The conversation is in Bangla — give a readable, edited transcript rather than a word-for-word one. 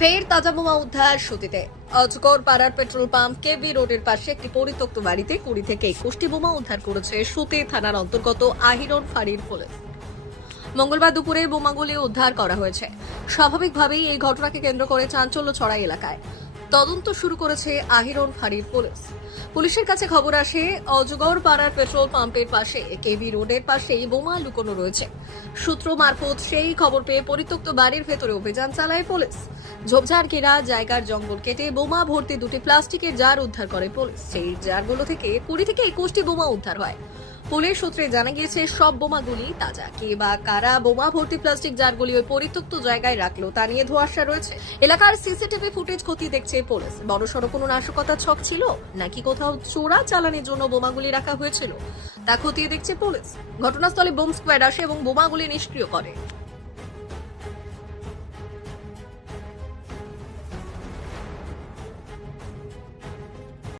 ফের তাজা বোমা উদ্ধার সুতিতে। অজগর পাড়ার পেট্রোল পাম্প কেবি রোডের পাশে একটি পরিত্যক্ত বাড়িতে 20 থেকে 21টি বোমা উদ্ধার করেছে সুতি থানার অন্তর্গত আহিরন ফাঁড়ির পুলিশ। মঙ্গলবার দুপুরে বোমাগুলি উদ্ধার করা হয়েছে। স্বাভাবিকভাবেই এই ঘটনাকে কেন্দ্র করে চাঞ্চল্য ছড়ায় এলাকায়। তদন্ত শুরু করেছে আহিরন ফাঁড়ির পুলিশ। পুলিশের কাছে খবর আসে অজগর পাড়ার পেট্রোল পাম্পের পাশে কেবি রোডের পাশেই বোমা লুকোনো রয়েছে। সূত্র মারফত সেই খবর পেয়ে পরিত্যক্ত বাড়ির ভেতরে অভিযান চালায় পুলিশ। ঝোপঝাড় ঘেরা জায়গার জঙ্গল কেটে বোমা ভর্তি দুটি প্লাস্টিকের জার উদ্ধার করে পুলিশ। সেই জারগুলো থেকে 20 থেকে 21টি বোমা উদ্ধার হয়। পুলিশ সূত্রে জানা গিয়েছে সব বোমাগুলি তাজা। কে বা কারা বোমা ভর্তি প্লাস্টিক জারগুলি ওই পরিত্যক্ত জায়গায় রাখলো তা নিয়ে ধোঁয়াশা রয়েছে। এলাকার সিসিটিভি ফুটেজ খতিয়ে দেখছে পুলিশ। বড়সড় কোনো নাশকতার ছক ছিল নাকি কোথাও চোরা চালানের জন্য বোমাগুলি রাখা হয়েছিল তা খতিয়ে দেখছে পুলিশ। ঘটনাস্থলে বোম স্কোয়াড আসে এবং বোমাগুলি নিষ্ক্রিয় করে।